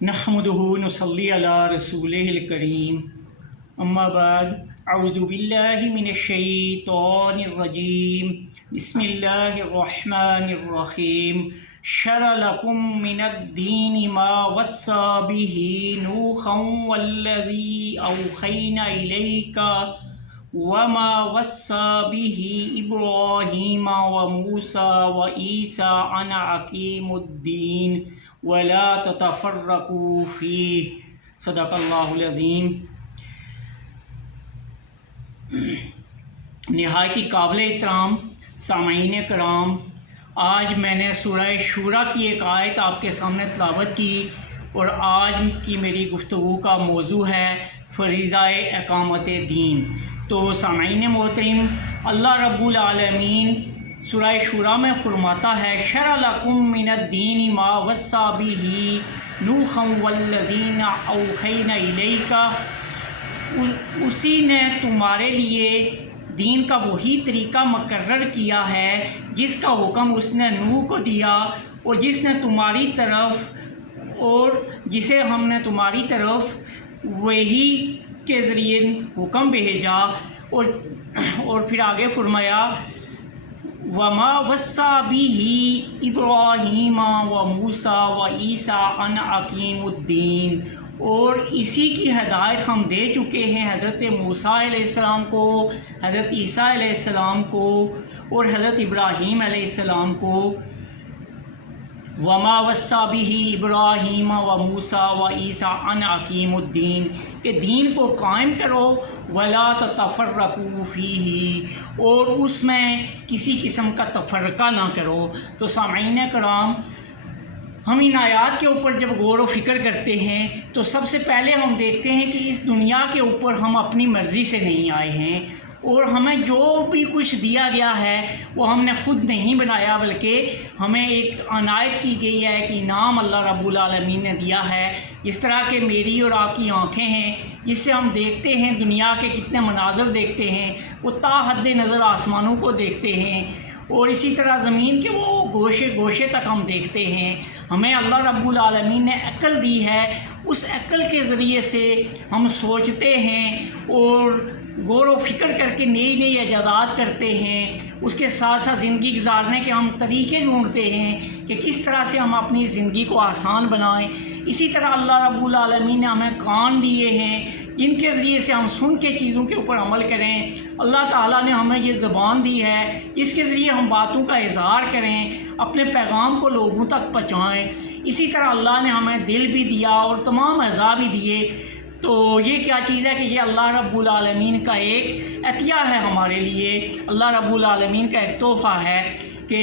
نحمدہ نصلی علی رسولہ الکریم اما بعد اعوذ باللہ من الشیطان الرجیم بسم اللہ الرحمن الرحیم شرع لکم من الدین ما وصی بہ نوحا والذی اوحینا الیک وما وصی بہ ابراہیم وموسیٰ وعیسیٰ ان اقیموا الدین ولا تتفرقوا فیہ صدق اللہ العظیم۔ نہایت قابل احترام سامعین کرام، آج میں نے سورہ شورى کی ایک آیت آپ کے سامنے تلاوت کی اور آج کی میری گفتگو کا موضوع ہے فریضہ اقامت دین۔ تو سامعین محترم، اللہ رب العالمین سورہ شورى میں فرماتا ہے شرع لکم من الدین ما وصی بہ نوحا والذین اوحینا الیک، اسی نے تمہارے لیے دین کا وہی طریقہ مقرر کیا ہے جس کا حکم اس نے نوح کو دیا اور جس نے تمہاری طرف اور جسے ہم نے تمہاری طرف وحی کے ذریعے حکم بھیجا اور پھر آگے فرمایا وما وصی بہ ابراہیم وموسیٰ وعیسیٰ ان اقیموا الدین، اور اسی کی ہدایت ہم دے چکے ہیں حضرت موسیٰ علیہ السلام کو، حضرت عیسیٰ علیہ السلام کو اور حضرت ابراہیم علیہ السلام کو۔ وما وصی بہ ابراہیم وموسیٰ وعیسیٰ ان اقیموا الدین، کہ دین کو قائم کرو، ولا تتفرقوا فیہ، اور اس میں کسی قسم کا تفرقہ نہ کرو۔ تو سامعین کرام، ہم ان آیات کے اوپر جب غور و فکر کرتے ہیں تو سب سے پہلے ہم دیکھتے ہیں کہ اس دنیا کے اوپر ہم اپنی مرضی سے نہیں آئے ہیں، اور ہمیں جو بھی کچھ دیا گیا ہے وہ ہم نے خود نہیں بنایا، بلکہ ہمیں ایک عنایت کی گئی ہے کہ انعام اللہ رب العالمین نے دیا ہے۔ جس طرح کہ میری اور آپ کی آنکھیں ہیں جس سے ہم دیکھتے ہیں، دنیا کے کتنے مناظر دیکھتے ہیں، وہ تا حد نظر آسمانوں کو دیکھتے ہیں، اور اسی طرح زمین کے وہ گوشے گوشے تک ہم دیکھتے ہیں۔ ہمیں اللہ رب العالمین نے عقل دی ہے، اس عقل کے ذریعے سے ہم سوچتے ہیں اور غور و فکر کر کے نئی نئی ایجادات کرتے ہیں، اس کے ساتھ ساتھ زندگی گزارنے کے ہم طریقے ڈھونڈتے ہیں کہ کس طرح سے ہم اپنی زندگی کو آسان بنائیں۔ اسی طرح اللہ رب العالمین نے ہمیں کان دیے ہیں جن کے ذریعے سے ہم سن کے چیزوں کے اوپر عمل کریں۔ اللہ تعالیٰ نے ہمیں یہ زبان دی ہے جس کے ذریعے ہم باتوں کا اظہار کریں، اپنے پیغام کو لوگوں تک پہنچائیں۔ اسی طرح اللہ نے ہمیں دل بھی دیا اور تمام اعضاء بھی دیے۔ تو یہ کیا چیز ہے کہ یہ اللہ رب العالمین کا ایک عطیہ ہے ہمارے لیے، اللہ رب العالمین کا ایک تحفہ ہے کہ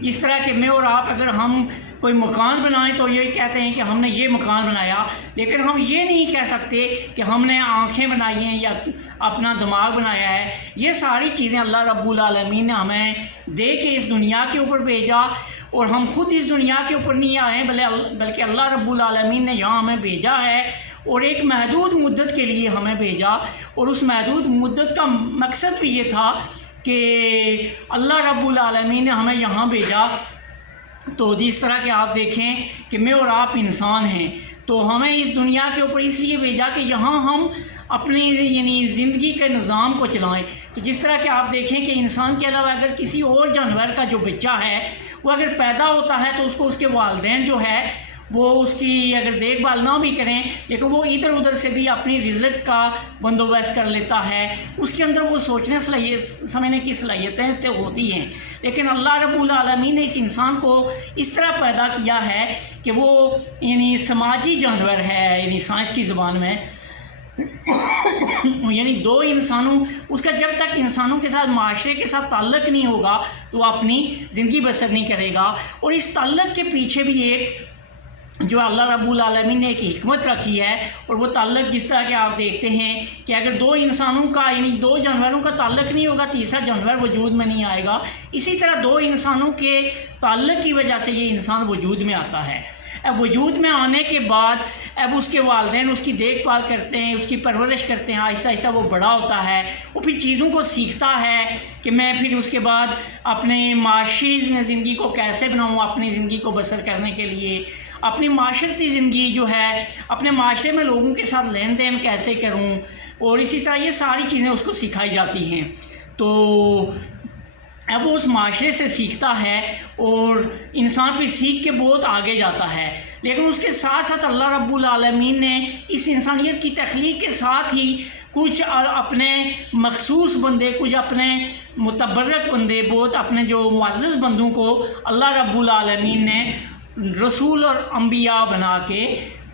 جس طرح کہ میں اور آپ اگر ہم کوئی مکان بنائیں تو یہ کہتے ہیں کہ ہم نے یہ مکان بنایا، لیکن ہم یہ نہیں کہہ سکتے کہ ہم نے آنکھیں بنائی ہیں یا اپنا دماغ بنایا ہے۔ یہ ساری چیزیں اللہ رب العالمین نے ہمیں دے کے اس دنیا کے اوپر بھیجا، اور ہم خود اس دنیا کے اوپر نہیں آئے بلکہ اللہ رب العالمین نے یہاں ہمیں بھیجا ہے، اور ایک محدود مدت کے لیے ہمیں بھیجا، اور اس محدود مدت کا مقصد بھی یہ تھا کہ اللہ رب العالمین نے ہمیں یہاں بھیجا۔ تو جس طرح کہ آپ دیکھیں کہ میں اور آپ انسان ہیں، تو ہمیں اس دنیا کے اوپر اس لیے بھیجا کہ یہاں ہم اپنی زندگی کے نظام کو چلائیں۔ تو جس طرح کہ آپ دیکھیں کہ انسان کے علاوہ اگر کسی اور جانور کا جو بچہ ہے وہ اگر پیدا ہوتا ہے تو اس کو اس کے والدین جو ہے وہ اس کی اگر دیکھ بھال نہ بھی کریں، لیکن وہ ادھر ادھر سے بھی اپنی رزق کا بندوبست کر لیتا ہے، اس کے اندر وہ سوچنے سمجھنے کی صلاحیتیں تو ہوتی ہیں۔ لیکن اللہ رب العالمین نے اس انسان کو اس طرح پیدا کیا ہے کہ وہ سماجی جانور ہے، سائنس کی زبان میں دو انسانوں، اس کا جب تک انسانوں کے ساتھ معاشرے کے ساتھ تعلق نہیں ہوگا تو وہ اپنی زندگی بسر نہیں کرے گا۔ اور اس تعلق کے پیچھے بھی ایک جو اللہ رب العالمین نے ایک حکمت رکھی ہے، اور وہ تعلق جس طرح کہ آپ دیکھتے ہیں کہ اگر دو انسانوں کا دو جانوروں کا تعلق نہیں ہوگا، تیسرا جانور وجود میں نہیں آئے گا۔ اسی طرح دو انسانوں کے تعلق کی وجہ سے یہ انسان وجود میں آتا ہے۔ اب وجود میں آنے کے بعد اب اس کے والدین اس کی دیکھ بھال کرتے ہیں، اس کی پرورش کرتے ہیں، آہستہ آہستہ وہ بڑا ہوتا ہے، وہ پھر چیزوں کو سیکھتا ہے کہ میں پھر اس کے بعد اپنے معاشی زندگی کو کیسے بناؤں، اپنی زندگی کو بسر کرنے کے لیے اپنی معاشرتی زندگی جو ہے، اپنے معاشرے میں لوگوں کے ساتھ لین دین کیسے کروں، اور اسی طرح یہ ساری چیزیں اس کو سکھائی جاتی ہیں۔ تو اب وہ اس معاشرے سے سیکھتا ہے اور انسان پھر سیکھ کے بہت آگے جاتا ہے، لیکن اس کے ساتھ ساتھ اللہ رب العالمین نے اس انسانیت کی تخلیق کے ساتھ ہی کچھ اپنے مخصوص بندے، کچھ اپنے متبرک بندے، بہت اپنے جو معزز بندوں کو اللہ رب العالمین نے رسول اور انبیاء بنا کے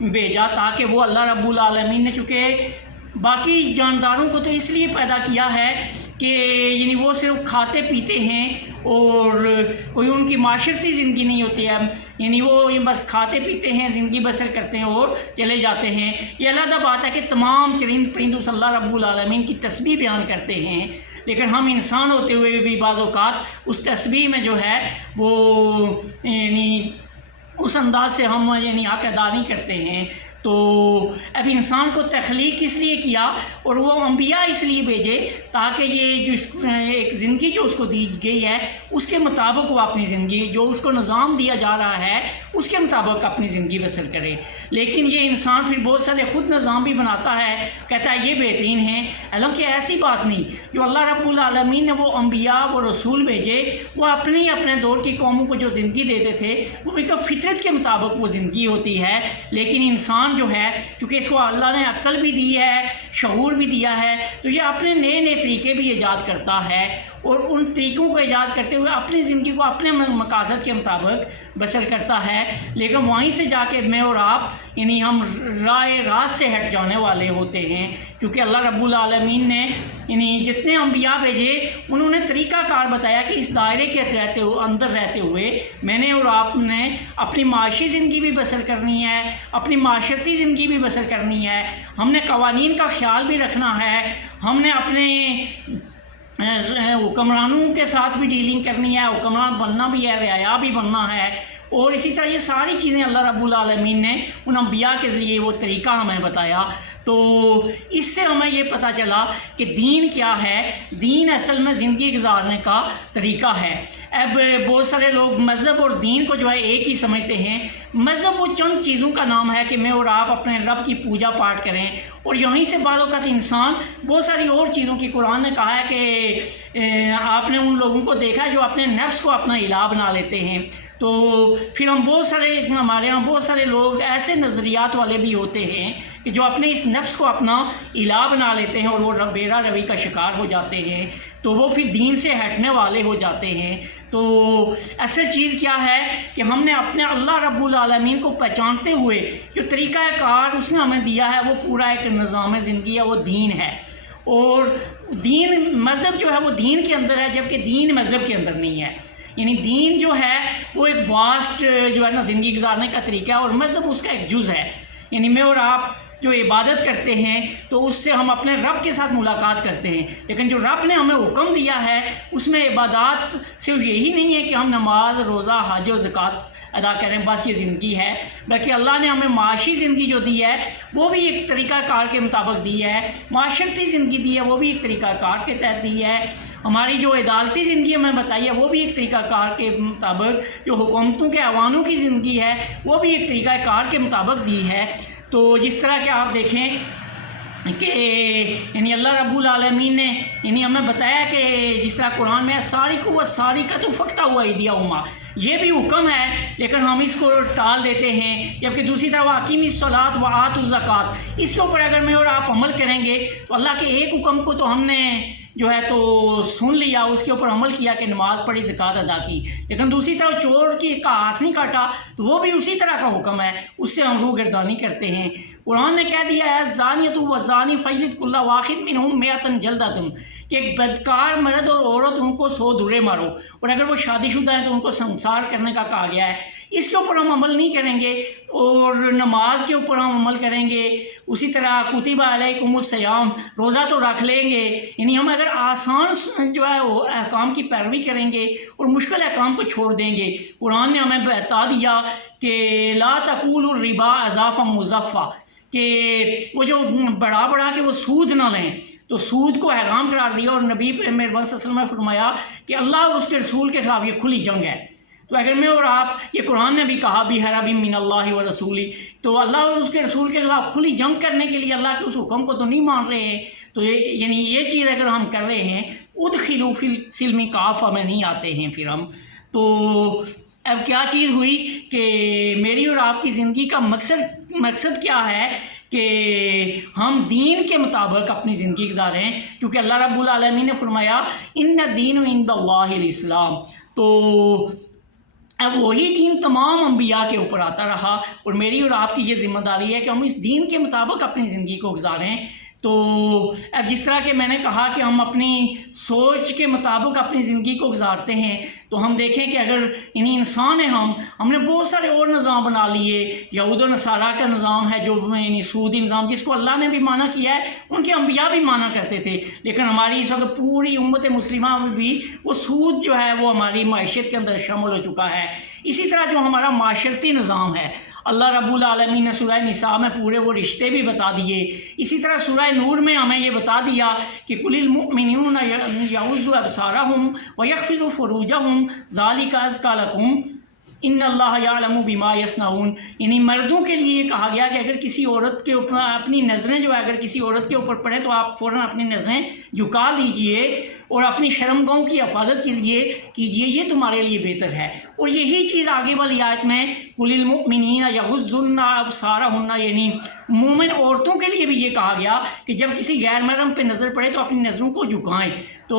بھیجا، تاکہ وہ اللہ رب العالمین نے چونکہ باقی جانداروں کو تو اس لیے پیدا کیا ہے کہ یعنی وہ صرف کھاتے پیتے ہیں اور کوئی ان کی معاشرتی زندگی نہیں ہوتی ہے، یعنی وہ بس کھاتے پیتے ہیں، زندگی بسر کرتے ہیں اور چلے جاتے ہیں۔ یہ علیحدہ بات ہے کہ تمام چرند پرند اس اللہ رب العالمین کی تسبیح بیان کرتے ہیں، لیکن ہم انسان ہوتے ہوئے بھی بعض اوقات اس تسبیح میں جو ہے وہ یعنی اس انداز سے ہم یعنی حق ادا نہیں کرتے ہیں۔ تو اب انسان کو تخلیق اس لیے کیا اور وہ انبیاء اس لیے بھیجے تاکہ یہ جو ایک زندگی جو اس کو دی گئی ہے اس کے مطابق وہ اپنی زندگی، جو اس کو نظام دیا جا رہا ہے اس کے مطابق اپنی زندگی بسر کرے۔ لیکن یہ انسان پھر بہت سارے خود نظام بھی بناتا ہے، کہتا ہے یہ بہترین ہیں، حالانکہ ایسی بات نہیں۔ جو اللہ رب العالمین نے وہ انبیاء، وہ رسول بھیجے، وہ اپنے دور کی قوموں کو جو زندگی دیتے تھے وہ بھی فطرت کے مطابق وہ زندگی ہوتی ہے، لیکن انسان جو ہے چونکہ اس کو اللہ نے عقل بھی دی ہے، شعور بھی دیا ہے، تو یہ اپنے نئے نئے طریقے بھی ایجاد کرتا ہے اور ان طریقوں کو ایجاد کرتے ہوئے اپنی زندگی کو اپنے مقاصد کے مطابق بسر کرتا ہے۔ لیکن وہیں سے جا کے میں اور آپ یعنی ہم راست سے ہٹ جانے والے ہوتے ہیں، کیونکہ اللہ رب العالمین نے یعنی جتنے انبیاء بھیجے انہوں نے طریقہ کار بتایا کہ اس دائرے کے اندر رہتے ہوئے میں نے اور آپ نے اپنی معاشی زندگی بھی بسر کرنی ہے، اپنی معاشرتی زندگی بھی بسر کرنی ہے، ہم نے قوانین کا خیال بھی رکھنا ہے، ہم نے اپنے حکمرانوں کے ساتھ بھی ڈیلنگ کرنی ہے، حکمران بننا بھی ہے، رعایا بھی بننا ہے، اور اسی طرح یہ ساری چیزیں اللہ رب العالمین نے ان انبیاء کے ذریعے وہ طریقہ ہمیں بتایا۔ تو اس سے ہمیں یہ پتہ چلا کہ دین کیا ہے۔ دین اصل میں زندگی گزارنے کا طریقہ ہے۔ اب بہت سارے لوگ مذہب اور دین کو جو ہے ایک ہی سمجھتے ہیں۔ مذہب وہ چند چیزوں کا نام ہے کہ میں اور آپ اپنے رب کی پوجا پاٹ کریں، اور یہیں سے بعض اوقات انسان بہت ساری اور چیزوں کی، قرآن نے کہا ہے کہ آپ نے ان لوگوں کو دیکھا جو اپنے نفس کو اپنا الہ بنا لیتے ہیں۔ تو پھر ہمارے یہاں بہت سارے لوگ ایسے نظریات والے بھی ہوتے ہیں کہ جو اپنے اس نفس کو اپنا الہ بنا لیتے ہیں اور وہ بیرا روی کا شکار ہو جاتے ہیں، تو وہ پھر دین سے ہٹنے والے ہو جاتے ہیں۔ تو اصل چیز کیا ہے کہ ہم نے اپنے اللہ رب العالمین کو پہچانتے ہوئے جو طریقہ کار اس نے ہمیں دیا ہے وہ پورا ایک نظام زندگی ہے، وہ دین ہے۔ اور دین مذہب جو ہے وہ دین کے اندر ہے، جبکہ دین مذہب کے اندر نہیں ہے۔ یعنی دین جو ہے وہ ایک واسٹ جو ہے نا زندگی گزارنے کا طریقہ ہے، اور مذہب اس کا ایک جز ہے۔ یعنی میں اور آپ جو عبادت کرتے ہیں تو اس سے ہم اپنے رب کے ساتھ ملاقات کرتے ہیں، لیکن جو رب نے ہمیں حکم دیا ہے اس میں عبادات صرف یہی نہیں ہے کہ ہم نماز، روزہ، حج و زکوٰۃ ادا کریں، بس یہ زندگی ہے، بلکہ اللہ نے ہمیں معاشی زندگی جو دی ہے وہ بھی ایک طریقہ کار کے مطابق دی ہے، معاشرتی زندگی دی ہے وہ بھی ایک طریقہ کار کے تحت دی ہے، ہماری جو عدالتی زندگی ہمیں بتائی ہے وہ بھی ایک طریقہ کار کے مطابق، جو حکومتوں کے ایوانوں کی زندگی ہے وہ بھی ایک طریقہ کار کے مطابق دی ہے۔ تو جس طرح کہ آپ دیکھیں کہ یعنی اللہ رب العالمین نے یعنی ہمیں بتایا کہ جس طرح قرآن میں ساری کو ساری کا تو فقطہ ہوا ہی دیا عما، یہ بھی حکم ہے لیکن ہم اس کو ٹال دیتے ہیں، جبکہ دوسری طرف واقعی الصلاۃ و آتوا الزکوٰۃ، اس کے اوپر اگر میں اور آپ عمل کریں گے تو اللہ کے ایک حکم کو تو ہم نے جو ہے تو سن لیا، اس کے اوپر عمل کیا کہ نماز پڑھی، زکوٰۃ ادا کی، لیکن دوسری طرف چور کا ہاتھ نہیں کاٹا تو وہ بھی اسی طرح کا حکم ہے، اس سے ہم روگردانی کرتے ہیں۔ قرآن نے کہہ دیا ہے زانیۃ و زانی فجلدوا کل واحد منہم مئۃ جلدۃ، کہ ایک بدکار مرد اور عورت ان کو 100 دورے مارو، اور اگر وہ شادی شدہ ہیں تو ان کو سنسار کرنے کا کہا گیا ہے۔ اس کے اوپر ہم عمل نہیں کریں گے، اور نماز کے اوپر ہم عمل کریں گے، اسی طرح کتب علیکم الصیام، روزہ تو رکھ لیں گے، یعنی ہم اگر آسان جو ہے وہ احکام کی پیروی کریں گے اور مشکل احکام کو چھوڑ دیں گے۔ قرآن نے ہمیں بتا دیا کہ لا تاکلوا الربا اضعافا مضاعفا، کہ وہ جو بڑھا کے وہ سود نہ لیں، تو سود کو حرام قرار دیا، اور نبی مہربان صلی اللہ علیہ وسلم نے فرمایا کہ اللہ اور اس کے رسول کے خلاف یہ کھلی جنگ ہے۔ تو اگر میں اور آپ، یہ قرآن نے بھی کہا بھی حرب من اللہ و رسولی، تو اللہ اور اس کے رسول کے خلاف کھلی جنگ کرنے کے لیے اللہ کے اس حکم کو تو نہیں مان رہے ہیں. تو یعنی یہ چیز اگر ہم کر رہے ہیں، ادخلوا فی السلم کافہ میں نہیں آتے ہیں پھر ہم. تو اب کیا چیز ہوئی کہ میری اور آپ کی زندگی کا مقصد کیا ہے کہ ہم دین کے مطابق اپنی زندگی گزاریں، کیونکہ اللہ رب العالمین نے فرمایا ان الدین عند اللہ الاسلام. تو اب وہی دین تمام انبیاء کے اوپر آتا رہا، اور میری اور آپ کی یہ ذمہ داری ہے کہ ہم اس دین کے مطابق اپنی زندگی کو گزاریں. تو اب جس طرح کہ میں نے کہا کہ ہم اپنی سوچ کے مطابق اپنی زندگی کو گزارتے ہیں، تو ہم دیکھیں کہ اگر یعنی انسان ہیں ہم نے بہت سارے اور نظام بنا لیے. یہود و نصارہ کا نظام ہے جو یعنی سودی نظام، جس کو اللہ نے بھی مانا کیا ہے، ان کے انبیاء بھی مانا کرتے تھے، لیکن ہماری اس وقت پوری امت مسلمہ میں بھی وہ سود جو ہے وہ ہماری معیشت کے اندر شامل ہو چکا ہے. اسی طرح جو ہمارا معاشرتی نظام ہے، اللہ رب العالمین نے سورہ نساء میں پورے وہ رشتے بھی بتا دیے. اسی طرح سورہ نور میں ہمیں یہ بتا دیا کہ قل المؤمنون یغضوا ابصارهم ویحفظوا فروجهم ذلک ازکی لکم ان اللہ یعلم بما یصنعون. یعنی مردوں کے لیے یہ کہا گیا کہ اگر کسی عورت کے اوپر اپنی نظریں جو ہے اگر کسی عورت کے اوپر پڑے تو آپ فوراً اپنی نظریں جھکا لیجئے اور اپنی شرمگاہوں کی حفاظت کے لیے کیجئے، یہ تمہارے لیے بہتر ہے. اور یہی چیز آگے والی آیت میں قل المؤمنین یغضضن ابصارہن، یعنی مومن عورتوں کے لیے بھی یہ کہا گیا کہ جب کسی غیر محرم پہ نظر پڑے تو اپنی نظروں کو جھکائیں. تو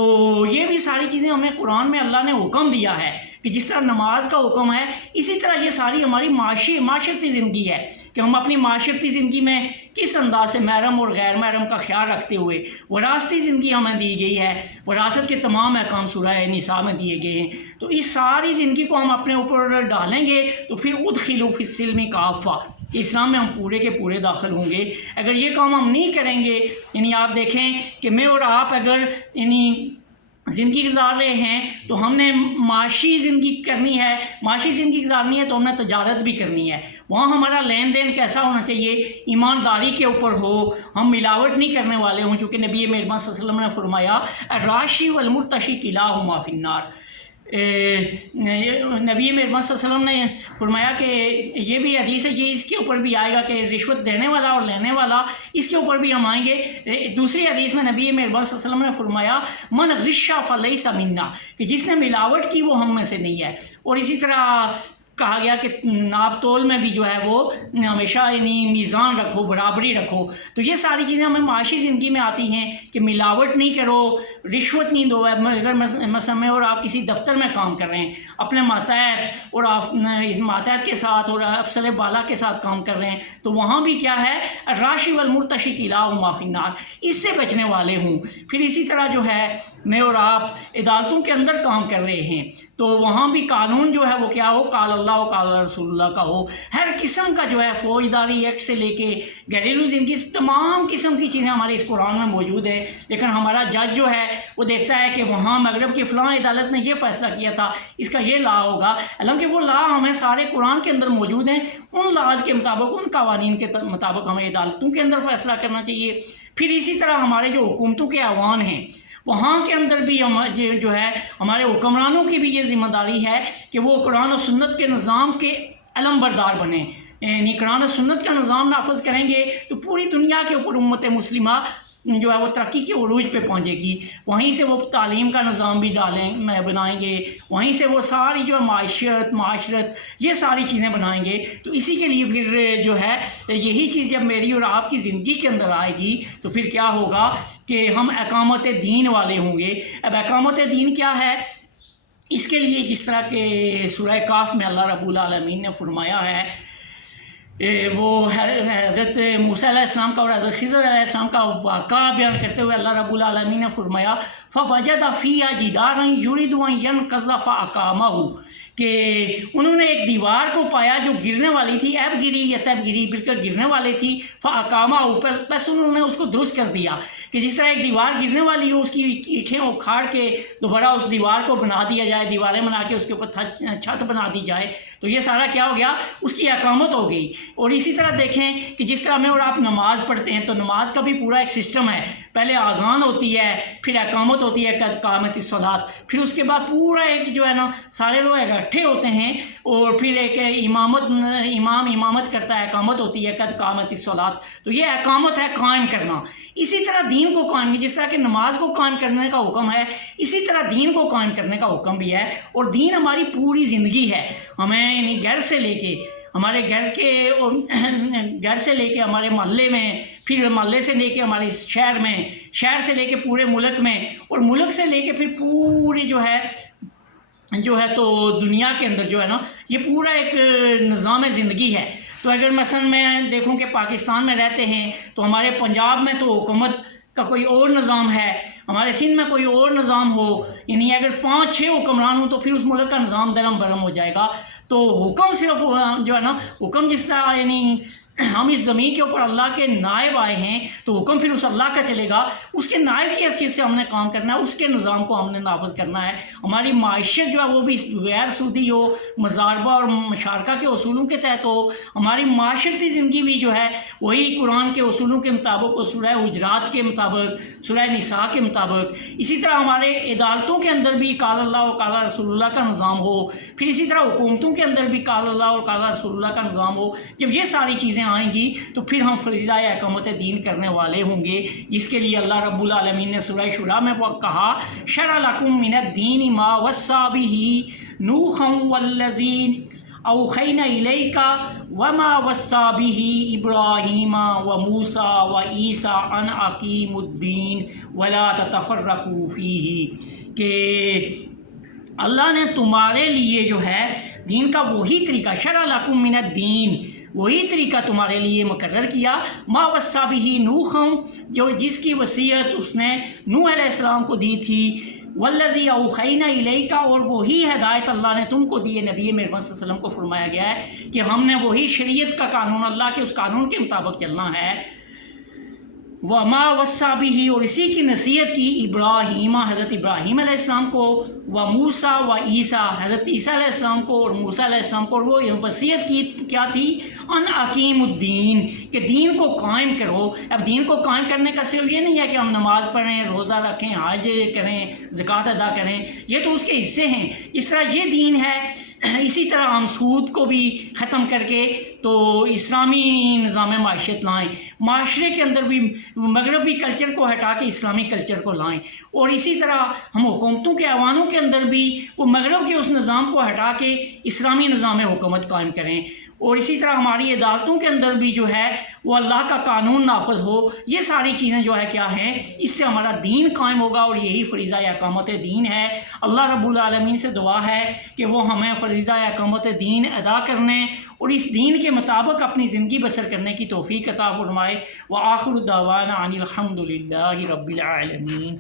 یہ بھی ساری چیزیں ہمیں قرآن میں اللہ نے حکم دیا ہے کہ جس طرح نماز کا حکم ہے، اسی طرح یہ ساری ہماری معاشرتی زندگی ہے کہ ہم اپنی معاشرتی زندگی میں کس انداز سے محرم اور غیر محرم کا خیال رکھتے ہوئے وراثتی زندگی ہمیں دی گئی ہے. وراثت کے تمام احکام سورہ نساء میں دیے گئے ہیں. تو اس ساری زندگی کو ہم اپنے اوپر ڈالیں گے تو پھر ادخلوا فی السلم کافہ، اسلام میں ہم پورے کے پورے داخل ہوں گے. اگر یہ کام ہم نہیں کریں گے، یعنی آپ دیکھیں کہ میں اور آپ اگر یعنی زندگی گزار رہے ہیں تو ہم نے معاشی زندگی کرنی ہے، معاشی زندگی گزارنی ہے تو ہم نے تجارت بھی کرنی ہے. وہاں ہمارا لین دین کیسا ہونا چاہیے؟ ایمانداری کے اوپر ہو، ہم ملاوٹ نہیں کرنے والے ہوں، چونکہ نبی مہربان صلی اللہ علیہ وسلم نے فرمایا الراشی والمرتشی کلاہما فی النار. نبی مہربان صلی اللہ علیہ وسلم نے فرمایا کہ یہ بھی حدیث ہے، یہ اس کے اوپر بھی آئے گا کہ رشوت دینے والا اور لینے والا، اس کے اوپر بھی ہم آئیں گے. دوسری حدیث میں نبی مہربان صلی اللہ علیہ وسلم نے فرمایا من غش فلیس منا، کہ جس نے ملاوٹ کی وہ ہم میں سے نہیں ہے. اور اسی طرح کہا گیا کہ ناپ تول میں بھی جو ہے وہ ہمیشہ یعنی میزان رکھو، برابری رکھو. تو یہ ساری چیزیں ہمیں معاشی زندگی میں آتی ہیں کہ ملاوٹ نہیں کرو، رشوت نہیں دو. اگر مثلا میں اور آپ کسی دفتر میں کام کر رہے ہیں، اپنے ماتحت اور آپ اس ماتحت کے ساتھ اور افسر بالا کے ساتھ کام کر رہے ہیں، تو وہاں بھی کیا ہے الراشی والمرتشی کلاہما فی النار، اس سے بچنے والے ہوں. پھر اسی طرح جو ہے میں اور آپ عدالتوں کے اندر کام کر رہے ہیں تو وہاں بھی قانون جو ہے وہ کیا ہو، قال اللہ و قال رسول اللہ کا ہو. ہر قسم کا جو ہے فوجداری ایکٹ سے لے کے گھریلو زندگی، تمام قسم کی چیزیں ہمارے اس قرآن میں موجود ہیں. لیکن ہمارا جج جو ہے وہ دیکھتا ہے کہ وہاں مغرب کی فلاں عدالت نے یہ فیصلہ کیا تھا، اس کا یہ لا ہوگا، حالانکہ وہ لا ہمیں سارے قرآن کے اندر موجود ہیں. ان لاز کے مطابق، ان قوانین کے مطابق ہمیں عدالتوں کے اندر فیصلہ کرنا چاہیے. پھر اسی طرح ہمارے جو حکومتوں کے ایوان ہیں وہاں کے اندر بھی جو ہے ہمارے حکمرانوں کی بھی یہ ذمہ داری ہے کہ وہ قرآن و سنت کے نظام کے علم بردار بنیں. یعنی قرآن و سنت کا نظام نافذ کریں گے تو پوری دنیا کے اوپر امت مسلمہ جو ہے وہ ترقی کے عروج پہ پہنچے گی. وہیں سے وہ تعلیم کا نظام بھی بنائیں گے، وہیں سے وہ ساری جو معاشرت یہ ساری چیزیں بنائیں گے. تو اسی کے لیے پھر جو ہے یہی چیز جب میری اور آپ کی زندگی کے اندر آئے گی تو پھر کیا ہوگا کہ ہم اقامت دین والے ہوں گے. اب اقامت دین کیا ہے؟ اس کے لیے جس طرح کہ سورہ کاف میں اللہ رب العالمین نے فرمایا ہے، وہ حضرت موسیٰ علیہ السلام کا اور حضرت خضر علیہ السلام کا واقعہ بیان کرتے ہوئے اللہ رب العالمین نے فرمایا فَوَجَدَ فِيهَا جِدَارًا يُرِيدُ أَن يَنقَضَ فَأَقَامَهُ، کہ انہوں نے ایک دیوار کو پایا جو گرنے والی تھی، ایب گری یا تب گری بالکل گرنے والی تھی. فَأَقَامَهُ، بس انہوں نے اس کو درست کر دیا. کہ جس طرح ایک دیوار گرنے والی ہو، اس کی اینٹیں اکھاڑ کے دوبارہ اس دیوار کو بنا دیا جائے، دیواریں بنا کے اس کے اوپر چھت بنا دی جائے. تو یہ سارا کیا ہو گیا، اس کی اقامت ہو گئی۔ اور اسی طرح دیکھیں کہ جس طرح میں اور آپ نماز پڑھتے ہیں تو نماز کا بھی پورا ایک سسٹم ہے، پہلے اذان ہوتی ہے، پھر اقامت ہوتی ہے قد قامت الصلاۃ، پھر اس کے بعد پورا ایک جو ہے نا سارے لوگ اکٹھے ہوتے ہیں، اور پھر ایک امام امامت کرتا ہے، اقامت ہوتی ہے قد قامت الصلاۃ۔ تو یہ اقامت ہے قائم کرنا۔ اسی طرح دین کو قائم، جس طرح کہ نماز کو قائم کرنے کا حکم ہے، اسی طرح دین کو قائم کرنے کا حکم بھی ہے۔ اور دین ہماری پوری زندگی ہے، ہمیں یعنی گھر سے لے کے ہمارے گھر سے لے کے ہمارے محلے میں، پھر محلے سے لے کے ہمارے شہر میں، شہر سے لے کے پورے ملک میں، اور ملک سے لے کے پھر پوری جو ہے تو دنیا کے اندر جو ہے نا یہ پورا ایک نظام زندگی ہے۔ تو اگر مثلا میں دیکھوں کہ پاکستان میں رہتے ہیں تو ہمارے پنجاب میں تو حکومت کا کوئی اور نظام ہے، ہمارے سندھ میں کوئی اور نظام ہو، یعنی اگر 5-6 حکمران ہوں تو پھر اس ملک کا نظام درم برم ہو جائے گا۔ تو حکم صرف جو ہے نا حکم جس طرح یعنی ہم اس زمین کے اوپر اللہ کے نائب آئے ہیں تو حکم پھر اس اللہ کا چلے گا، اس کے نائب کی حیثیت سے ہم نے کام کرنا ہے، اس کے نظام کو ہم نے نافذ کرنا ہے۔ ہماری معیشت جو ہے وہ بھی غیر سودی ہو، مضاربہ اور مشارکہ کے اصولوں کے تحت ہو، ہماری معاشرتی زندگی بھی جو ہے وہی قرآن کے اصولوں کے مطابق اور سورہ حجرات کے مطابق، سورہ نساء کے مطابق۔ اسی طرح ہمارے عدالتوں کے اندر بھی قال اللہ و قال رسول اللہ کا نظام ہو، پھر اسی طرح حکومتوں کے اندر بھی قال اللہ اور قال رسول اللہ کا نظام ہو۔ جب یہ ساری چیزیں آئیں گی تو پھر ہم فریضہ اقامت دین کرنے والے ہوں گے، جس کے لیے اللہ رب العالمین نے سورہ شورى میں کہا شرع لکم من الدین ما وصى به نوحا والذی اوحینا الیک وما وصى به ابراہیم وموسیٰ وعیسیٰ ان اقیموا الدین ولا تتفرقوا فیہ، کہ اللہ نے تمہارے لیے جو ہے دین کا وہی طریقہ، شرع لکم من الدین، وہی طریقہ تمہارے لیے مقرر کیا، ما وصى به نوحا، جو جس کی وصیت اس نے نوح علیہ السلام کو دی تھی، والذی اوحینا الیک، اور وہی ہدایت اللہ نے تم کو دی ہے، نبی محمد صلی اللہ علیہ وسلم کو فرمایا گیا ہے کہ ہم نے وہی شریعت کا قانون، اللہ کے اس قانون کے مطابق چلنا ہے۔ وما وصى به، اور اسی کی نصیحت کی ابراہیم، حضرت ابراہیم علیہ السلام کو، وموسیٰ و عیسیٰ، حضرت عیسیٰ علیہ السلام کو اور موسیٰ علیہ السلام کو، اور وہ وصیت کی کیا تھی، ان اقیم الدین، کہ دین کو قائم کرو۔ اب دین کو قائم کرنے کا صرف یہ نہیں ہے کہ ہم نماز پڑھیں، روزہ رکھیں، حج کریں، زکوٰۃ ادا کریں، یہ تو اس کے حصے ہیں۔ اس طرح یہ دین ہے، اسی طرح ہم سود کو بھی ختم کر کے تو اسلامی نظام معیشت لائیں، معاشرے کے اندر بھی مغربی کلچر کو ہٹا کے اسلامی کلچر کو لائیں، اور اسی طرح ہم حکومتوں کے ایوانوں کے اندر بھی وہ مغرب کے اس نظام کو ہٹا کے اسلامی نظام حکومت قائم کریں، اور اسی طرح ہماری عدالتوں کے اندر بھی جو ہے وہ اللہ کا قانون نافذ ہو۔ یہ ساری چیزیں جو ہے کیا ہیں، اس سے ہمارا دین قائم ہوگا، اور یہی فریضہ اقامت دین ہے۔ اللہ رب العالمین سے دعا ہے کہ وہ ہمیں فریضہ اقامت دین ادا کرنے اور اس دین کے مطابق اپنی زندگی بسر کرنے کی توفیق عطا فرمائے۔ وآخر دعوانا ان الحمد للہ رب العالمین۔